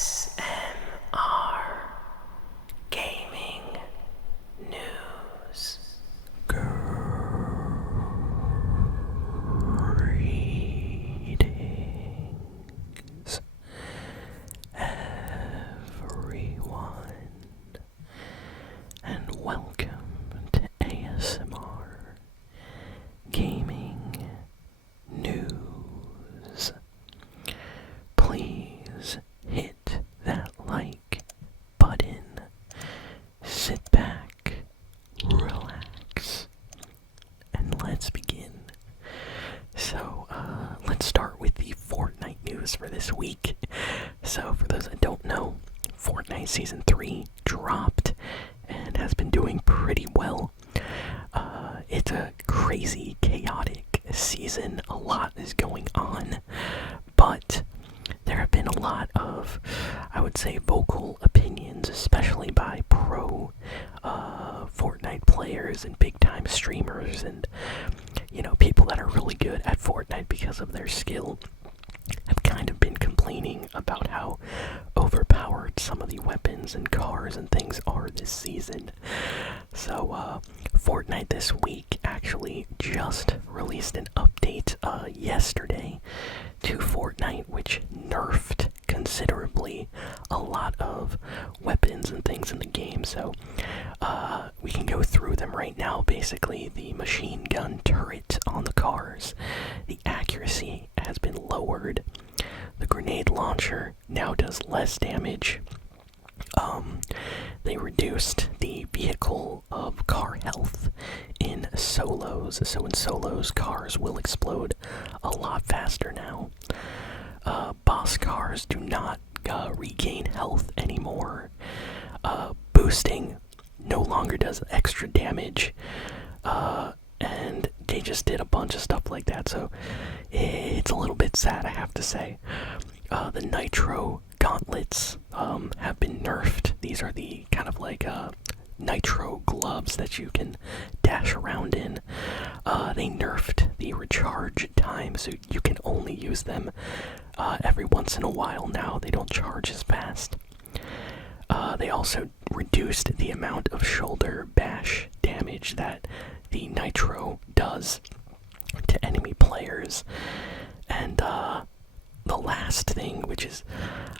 ASMR Gaming News. Greetings, everyone, and welcome to ASMR Gaming News. Please hit that like button, sit back, relax, and let's begin. So, let's start with the Fortnite news for this week. So, for those that don't know, Fortnite Season 3 dropped and has been doing pretty well. It's a crazy, chaotic season. A lot is going on, but there have been a lot of, I would say, vocal opinions, especially by pro Fortnite players and big-time streamers and, people that are really good at Fortnite because of their skill, have kind of been complaining about how overpowered some of the weapons and cars and things are this season. So, Fortnite this week actually just released an update yesterday to Fortnite, which nerfed considerably a lot of weapons and things in the game. So, we can go through them right now. Basically, the machine gun turret on the cars, the accuracy has been lowered. The grenade launcher now does less damage. They reduced the vehicle of car health in solos. So in solos, cars will explode a lot faster now. Boss cars do not regain health anymore. Boosting no longer does extra damage. And they just did a bunch of stuff like that. So it's a little bit sad, I have to say. The nitro gauntlets have been nerfed. These are the kind of like nitro gloves that you can dash around in. They nerfed the recharge time, so you can only use them every once in a while now. They don't charge as fast. They also reduced the amount of shoulder bash damage that the nitro does to enemy players. And the last thing, which is,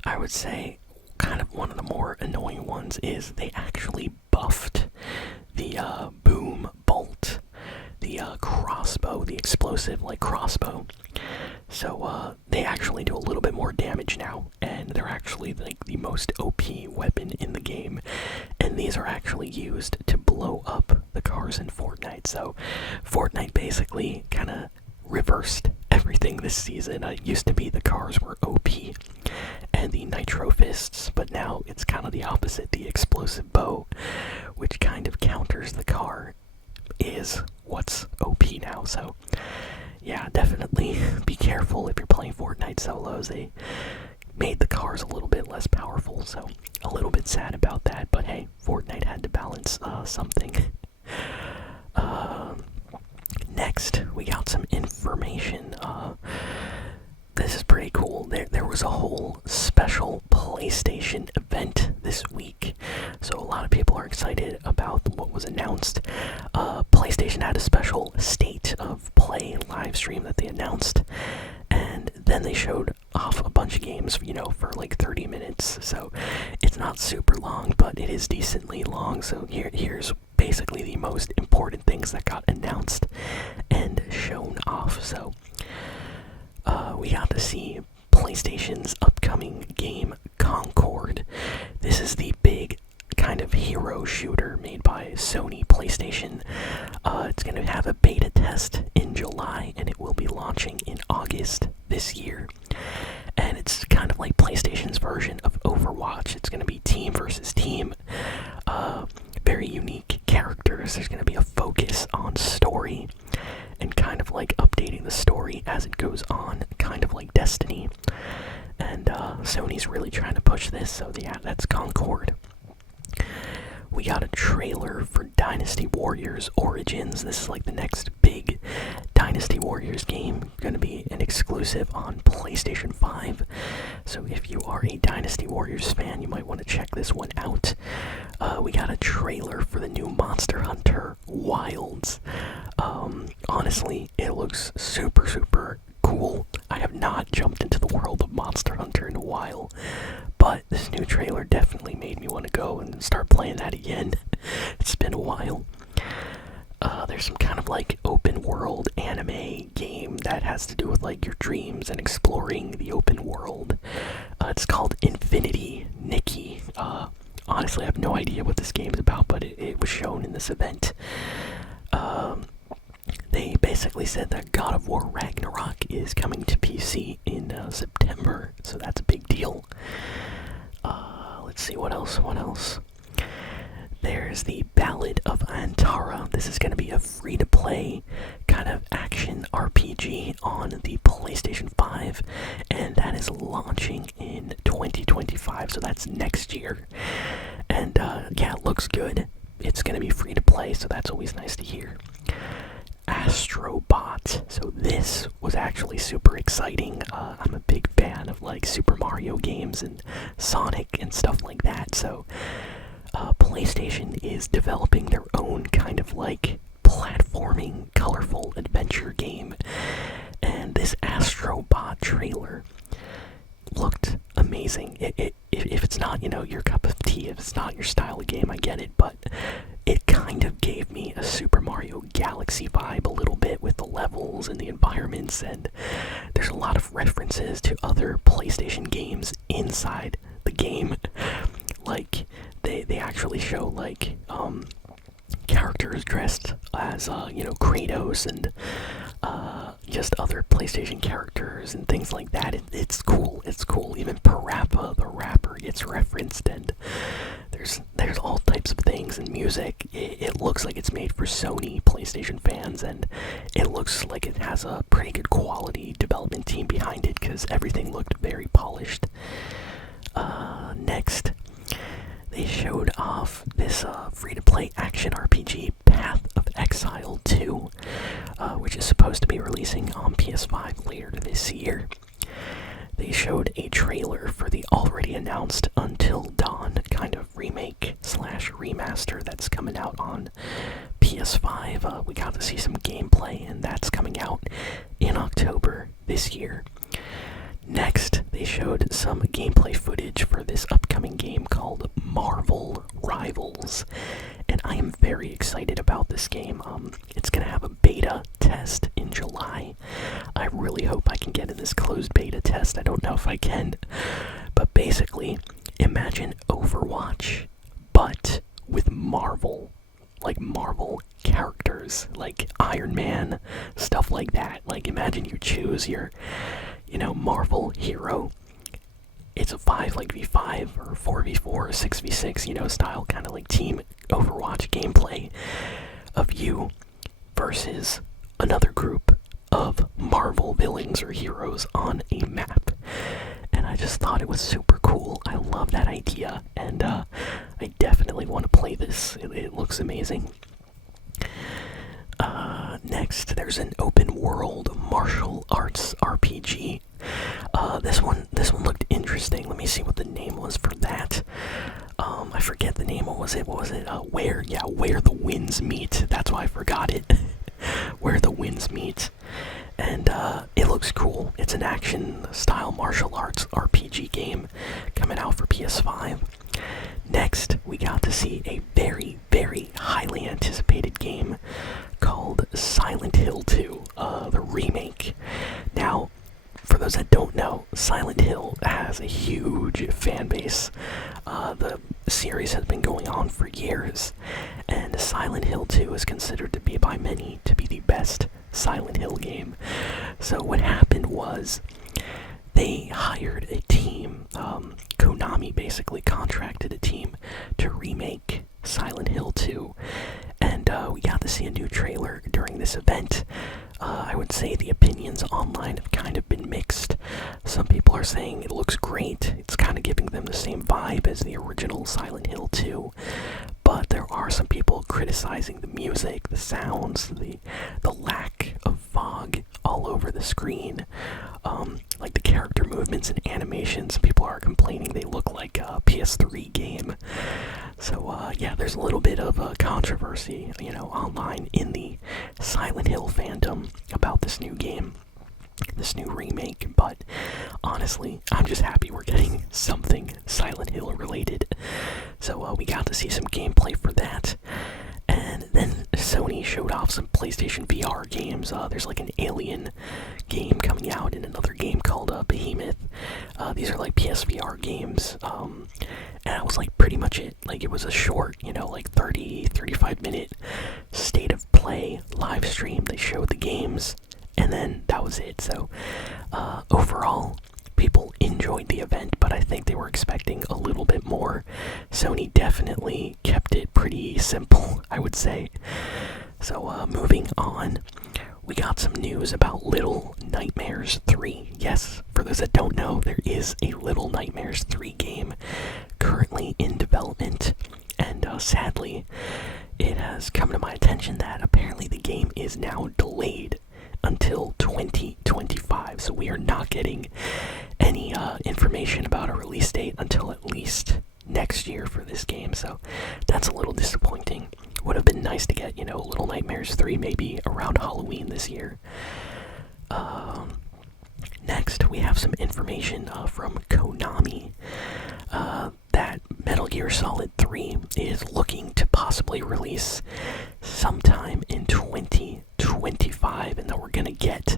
I would say, kind of one of the more annoying ones, is they actually buffed the boom bolt, the crossbow, the explosive like crossbow. So they actually do a little bit more damage now, and they're actually like the most OP weapon in the game. And these are actually used to blow up the cars in Fortnite. So Fortnite basically kind of reversed everything this season. It used to be the cars were OP and the nitro fists, but now it's kind of the opposite. The explosive bow, which kind of counters the car, is what's OP now. So yeah, definitely be careful if you're playing Fortnite solos. They made the cars a little bit less powerful, so a little bit sad about that, but hey, Fortnite had to balance something. Next, we got some information. This is pretty cool. There was a whole special PlayStation event this week, so a lot of people are excited about what was announced. PlayStation had a special State of Play live stream that they announced, and then they showed off a bunch of games, for like 30 minutes. So it's not super long, but it is decently long. So here's basically the most important things that got announced and shown off. So we got to see PlayStation's upcoming game Concord. This is the big kind of hero shooter made by Sony PlayStation. It's going to have a beta test in July, and it will be launching in August this year. And it's kind of like PlayStation's version of Overwatch. It's going to be team versus team. Very unique characters. There's going to be a focus on story and kind of like updating the story as it goes on, kind of like Destiny. And Sony's really trying to push this, so yeah, that's Concord. We got a trailer for Dynasty Warriors Origins. This is like the next big Dynasty Warriors game. Going to be an exclusive on PlayStation 5. So if you are are a Dynasty Warriors fan, you might want to check this one out. We got a trailer for the new Monster Hunter Wilds. Honestly, it looks super, super cool. I have not jumped into the world of Monster Hunter in a while, but this new trailer definitely made me want to go and start playing that again. It's been a while. There's some kind of like open world anime game that has to do with like your dreams and exploring the open world. It's called Infinity Nikki. Honestly, I have no idea what this game is about, but it was shown in this event. They basically said that God of War Ragnarok is coming to PC in September, so that's a big deal. Let's see, what else? There's the Ballad of Antara. This is going to be a free-to-play kind of action RPG on the PlayStation 5, and that is launching in 2025, so that's next year. And yeah, it looks good. It's going to be free-to-play, so that's always nice to hear. Astrobot. So this was actually super exciting. I'm a big fan of like Super Mario games and Sonic and stuff like that, so PlayStation is developing their own kind of like platforming, colorful adventure game. And this Astrobot trailer looked amazing. If it's not, your cup of tea, if it's not your style of game, I get it, but it kind of gave me a Super Mario Galaxy vibe a little bit with the levels and the environments, and there's a lot of references to other PlayStation games inside the game. Like, they actually show, like, characters dressed as, Kratos and, just other PlayStation characters and things like that. It's cool. Even Parappa, the rapper, gets referenced, and there's all types of things and music. It looks like it's made for Sony PlayStation fans, and it looks like it has a pretty good quality development team behind it, because everything looked very polished. Next, they showed off this free-to-play action RPG, Path of Exile 2, which is supposed to be releasing on PS5 later this year. They showed a trailer for the already announced Until Dawn kind of remake/remaster that's coming out on PS5. We got to see some gameplay, and that's coming out in October this year. Next, they showed some gameplay footage for this upcoming game called Marvel Rivals, and I am very excited about this game. It's going to have a beta test in July. I really hope I can get in this closed beta test. I don't know if I can, but basically, imagine Overwatch, but with Marvel. Like Marvel characters, like Iron Man, stuff like that. Like, imagine you choose your Marvel hero. It's a 5v5 or 4v4 or 6v6, style, kind of like team Overwatch gameplay of you versus another group of Marvel villains or heroes on a map. And I just thought it was super cool. I love that idea, and I definitely want to play this. It looks amazing. Next, there's an open world martial arts RPG. This one looked interesting. Let me see what the name was for that. I forget the name. What was it? Where the Winds Meet. That's why I forgot it. Where the Winds Meet. And it looks cool. It's an action-style martial arts RPG game coming out for PS5. Next, we got to see a very, very highly anticipated game called Silent Hill 2, the remake. Now, for those that don't know, Silent Hill has a huge fan base. The series has been going on for years, and Silent Hill 2 is considered to be by many to be the best Silent Hill game. So what happened was they hired a team. Konami basically contracted a team to remake Silent Hill 2, and we got to see a new trailer during this event. I would say the opinions online have kind of been mixed. Some people are saying it looks great. It's kind of giving them the same vibe as the original Silent Hill 2. But there are some people criticizing the music, the sounds, the lack of fog all over the screen. Like the character movements and animations. People are are complaining they look like a PS3 game. So yeah, there's a little bit of a controversy, online in the Silent Hill fandom about this new game, this new remake. But honestly, I'm just happy we're getting something Silent Hill related. So we got to see some gameplay for that. And then Sony showed off some PlayStation VR games. There's like an Alien game coming out and another game called Behemoth. These are like PSVR games. And that was like pretty much it. Like it was a short, like 35 minute state of play live stream. They showed the games and then that was it. So overall, people enjoyed the event, but I think they were expecting a little bit more. Sony definitely kept it pretty simple, I would say. So moving on, we got some news about Little Nightmares 3. Yes, for those that don't know, there is a Little Nightmares 3 game currently in development, and sadly, it has come to my attention that apparently the game is now delayed until 2025, so we are not getting any information about a release date until at least next year for this game, so that's a little disappointing. Would have been nice to get, Little Nightmares 3 maybe around Halloween this year. Next, we have some information from Konami that Metal Gear Solid 3 is looking to possibly release sometime in 2025, and that we're gonna get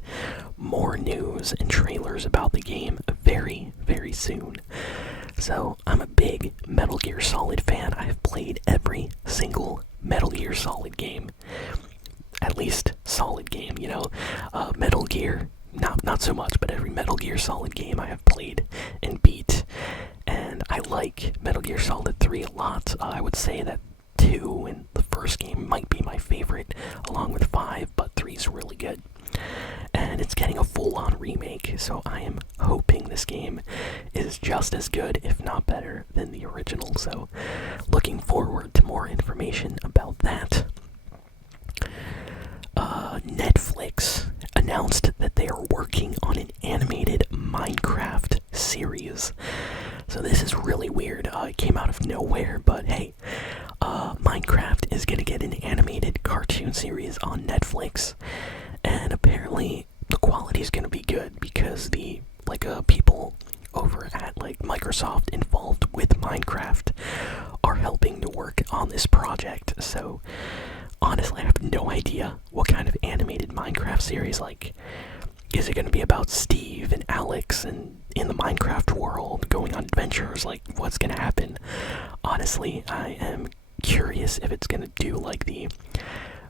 more news and trailers about the game very, very soon. So, I'm a big Metal Gear Solid fan. I have played every single Metal Gear Solid game. At least Solid game, Metal Gear, not so much, but every Metal Gear Solid game I have played and beat. And I like Metal Gear Solid 3 a lot. I would say that 2 and the first game might be my favorite, along with 5, but 3 is really good. And it's getting a full-on remake, so I am hoping this game is just as good, if not better, than the original. So, looking forward to more information about that. Netflix announced that they are working on an animated Minecraft series. So this is really weird. It came out of nowhere, but hey, Minecraft is gonna get an animated cartoon series on Netflix, and apparently the quality is gonna be good because the people over at Microsoft involved with Minecraft are helping to work on this project. So honestly, I have no idea what kind of animated Minecraft series, is it going to be about Steve and Alex and in the Minecraft world going on adventures? What's going to happen? Honestly, I am curious if it's going to do the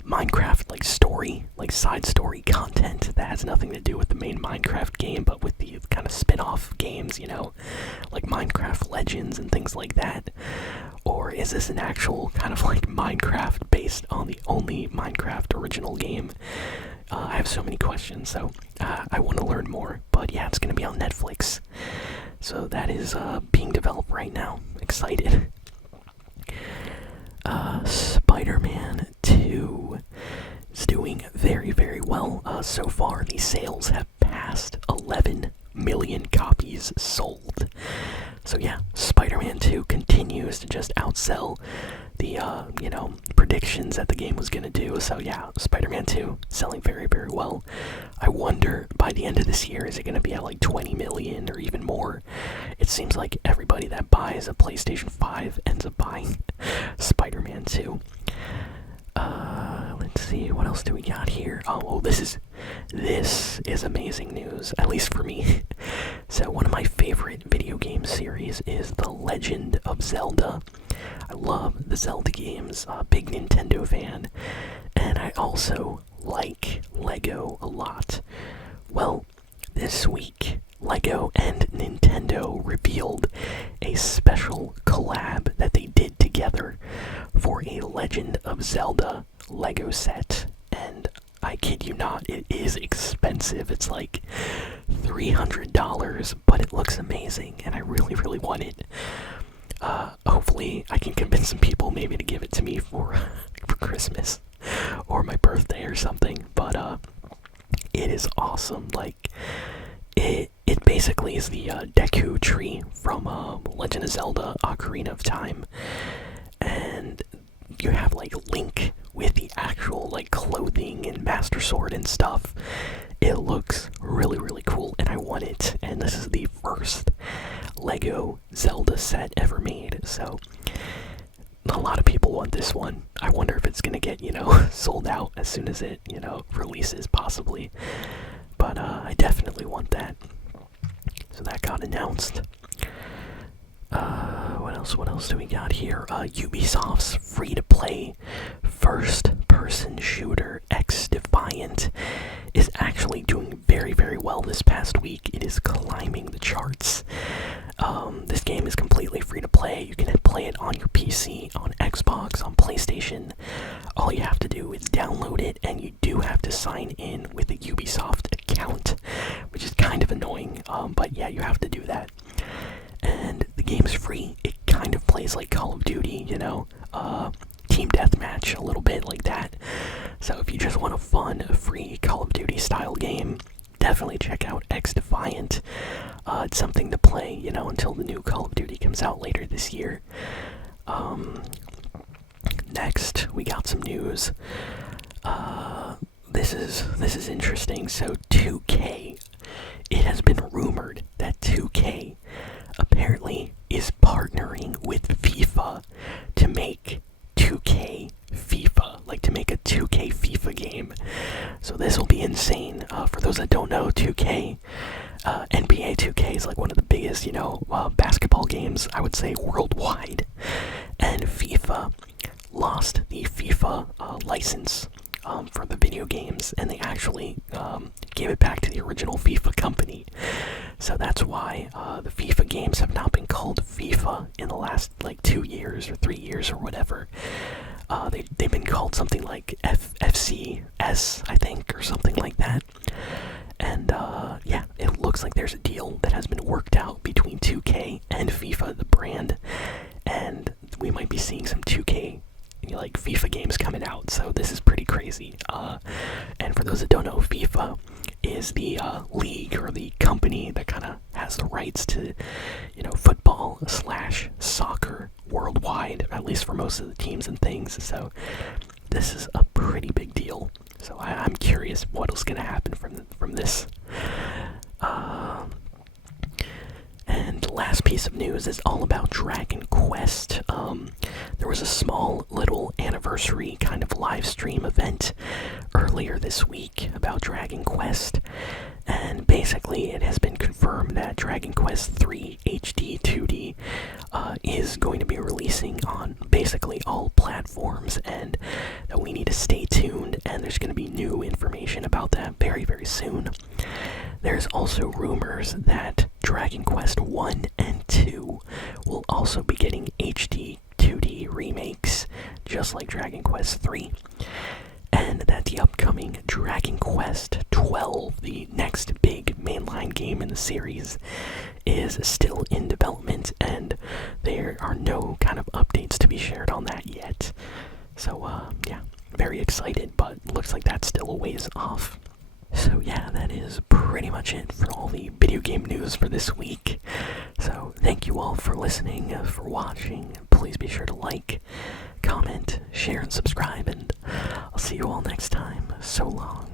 Minecraft story, side story content that has nothing to do with the main Minecraft game, but with the kind of spin-off games, like Minecraft Legends and things like that. Or is this an actual kind of Minecraft based on the only Minecraft original game? I have so many questions, so I want to learn more. But yeah, it's going to be on Netflix. So that is being developed right now. Excited. Spider-Man 2 is doing very, very well. So far, the sales have passed 11 million copies sold. So yeah, Spider-Man 2 continues to just outsell the, predictions that the game was gonna do. So yeah, Spider-Man 2 selling very, very well. I wonder, by the end of this year, is it gonna be at 20 million or even more? It seems like everybody that buys a PlayStation 5 ends up buying Spider-Man 2. Let's see, what else do we got here? Oh, this is amazing news, at least for me. So one of my favorite video game series is The Legend of Zelda. I love the Zelda games, big Nintendo fan, and I also like Lego a lot. Well, this week, Lego and Nintendo revealed a special collab that they did together for a Legend of Zelda Lego set, and I kid you not, it is expensive. It's $300, but it looks amazing, and I really, really want it. Hopefully, I can convince some people maybe to give it to me for Christmas or my birthday or something. But it is awesome. It basically is the Deku tree from Legend of Zelda: Ocarina of Time, and you have like Link with the actual like clothing and Master Sword and stuff. It looks really, really cool, and I want it. And this is the first Lego Zelda set ever made, so a lot of people want this one. I wonder if it's gonna get, sold out as soon as it, releases, possibly. But I definitely want that. So that got announced. What else do we got here? Ubisoft's free-to-play first-person shooter XDefiant is actually doing very, very well this past week. It is climbing the charts. This game is completely free to play. You can play it on your PC, on Xbox, on PlayStation. All you have to do is download it, and you do have to sign in with a Ubisoft account, which is kind of annoying, but yeah, you have to do that. And the game's free. It kind of plays like Call of Duty, team deathmatch, a little bit like that. So if you just want a fun, free Call of Duty style game, definitely check out XDefiant. It's something to play, until the new Call of Duty comes out later this year. Next, we got some news. This is interesting. So 2K, it has been rumored that 2K apparently is partnering with FIFA to make 2K FIFA, like to make a 2K FIFA game. So this will be insane. For those that don't know, 2K, NBA 2K is like one of the biggest, basketball games, I would say, worldwide. And FIFA lost the FIFA license for the video games, and they actually gave it back to the original FIFA company. So that's why the FIFA games have not been called FIFA in the last 2 years or 3 years or whatever. They've been called something like FCS, I think, or something like that. And yeah, it looks like there's a deal that has been worked out between 2K and FIFA, the brand, and we might be seeing some 2K FIFA games coming out. So this is pretty crazy. And for those that don't know, FIFA is the league or the company that kind of has the rights to football / soccer worldwide, at least for most of the teams and things. So this is a pretty big deal. So I'm curious what is going to happen from this. And the last piece of news is all about Dragon Quest. There was a small little anniversary kind of live stream event earlier this week about Dragon Quest, and basically it has been confirmed that Dragon Quest 3 HD 2D is going to be releasing on basically all platforms, and that we need to stay tuned, and there's going to be new information about that very, very soon. There's also rumors that Dragon Quest 1 and 2 will also be getting HD 2D remakes, just like Dragon Quest 3. And that the upcoming Dragon Quest 12, the next big mainline game in the series, is still in development, and there are no kind of updates to be shared on that yet. So, yeah, very excited, but looks like that's still a ways off. So yeah, that is pretty much it for all the video game news for this week. So thank you all for listening, for watching. Please be sure to like, comment, share, and subscribe, and I'll see you all next time. So long.